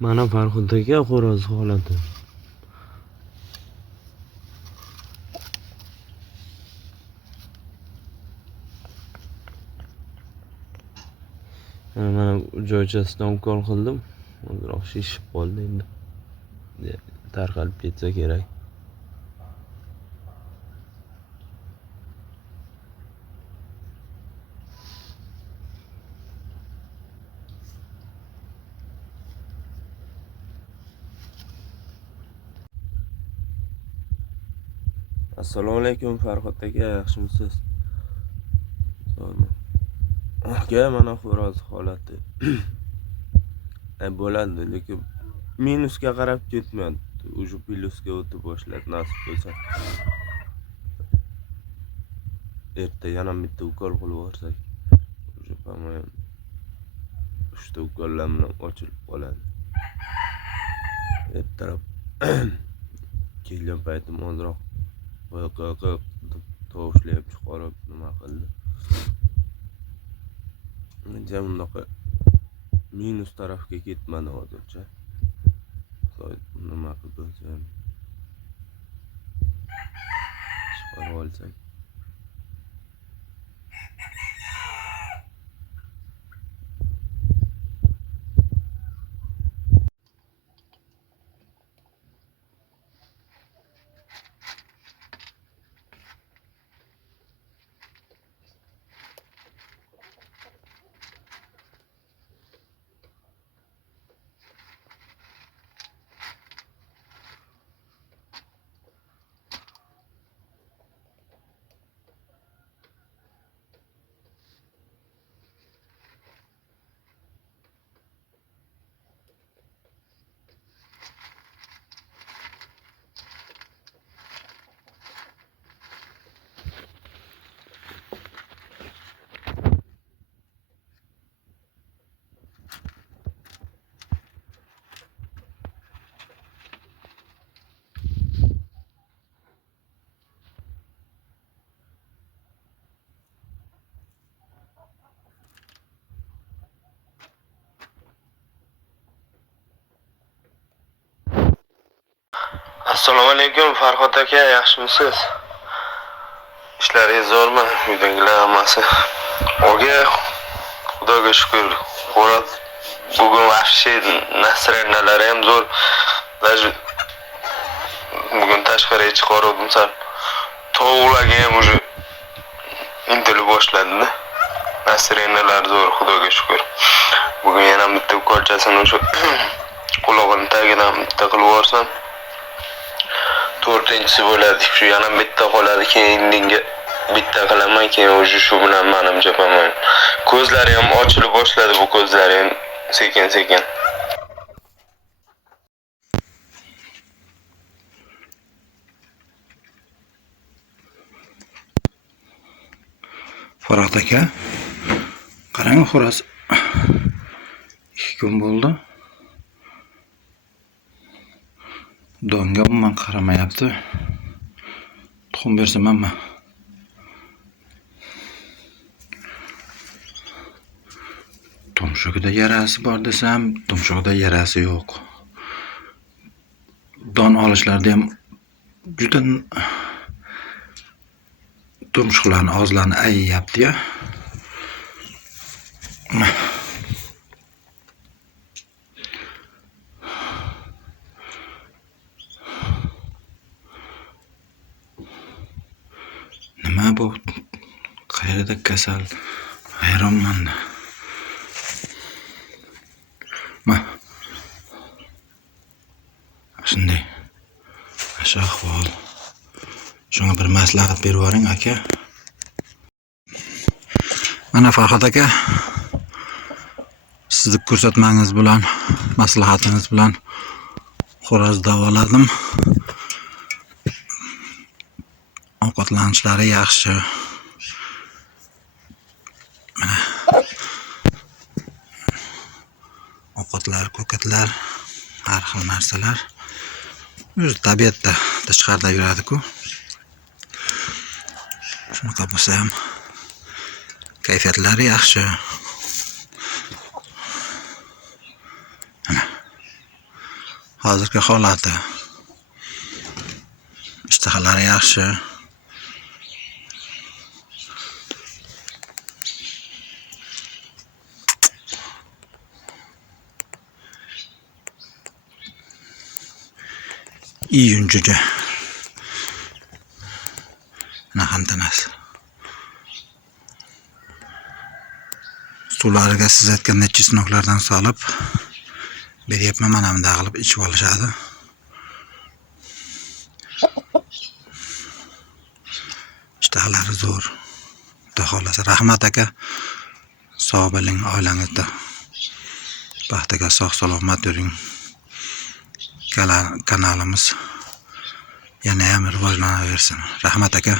Mana Farhod aka xo'roz holati. Mana joychasidan ukol qildim. Ozroq shishib qoldi endi. Tarqalib ketsa kerak. Assalomu alaykum Farhod aka, yaxshimisiz? Aka, mana xo'roz holati. Bo'ladi, lekin minusga qarab ketmayapti. Уже plyusga o'tib boshladi, nasib bo'lsa. Erta yana bitta ukol qilib yuborsak, уже по-моему 3 ta ukollar bilan ochilib qoladi. Ertalab kelgan paytim ozroq tovushlayib chiqarib nima qildi. Menja bunaqa minus tarafga ketmadi hozircha. Nima qilib o'zim chiqarib olsak. Assalomu alaykum Farhod aka, yaxshimisiz? Ishlaringiz zo'rmi? Uydagilar hammasi? O'ga Xudoga shukr. Xo'roz bugun vahshiy nasranalar ham zo'r. Даже bugun tashqariga chiqardim sal. Tovuqlarga ham уже intilib boshladi. Nasranalar zo'r, Xudoga shukr. Bugun yana bitta ukolchasini o'sha qulog'ining tagidan bitta qilib yuborsam 4-inchisi bo'ladi. Shu yana bitta qoladi, keyinga bitta qilaman, keyin o'sha shu bilan menimcha bo'lmaydi. Ko'zlari ham ochilib boshladi, bu ko'zlari ham sekin-sekin. Farhod aka, qarang xo'roz 2 kun bo'ldi. Donga umuman qaramayapti. Tuxum bersam hamma. Tumshug'ida yarasi bor desam, tumshug'ida yarasi yo'q. Don olishlarda ham juda tumshuqlarni og'izlarini ayyapti-ya. Nima bu? Qayerda kasal? Hayronman. Shunday. Shu ahvol. Shunga bir maslahat berib yuboring aka. Mana Farhod aka, sizni ko'rsatmangiz bilan, maslahatingiz bilan xo'roz davoladim. Ovqatlanishlari yaxshi. Mana ovqatlar, ko'katlar, har xil narsalar. O'zi tabiatda tashqarida yuradi-ku. Shunaqa bo'lsa ham kayfiyatlari yaxshi. hozirgi holati. Ishtahalari yaxshi. Iyun jo'ja. Naham tanasi. Suvlariga siz aytgan necha sinoklardan solib beryapman, mana bunday qilib ichib olishadi. Ishtahalari zo'r. Xudo xolasa, rahmat aka. Sog' bo'ling, oilangizda baxtiga sog' salomat yuring. Kanalimiz yana ham rivojlanaversin. Rahmat aka.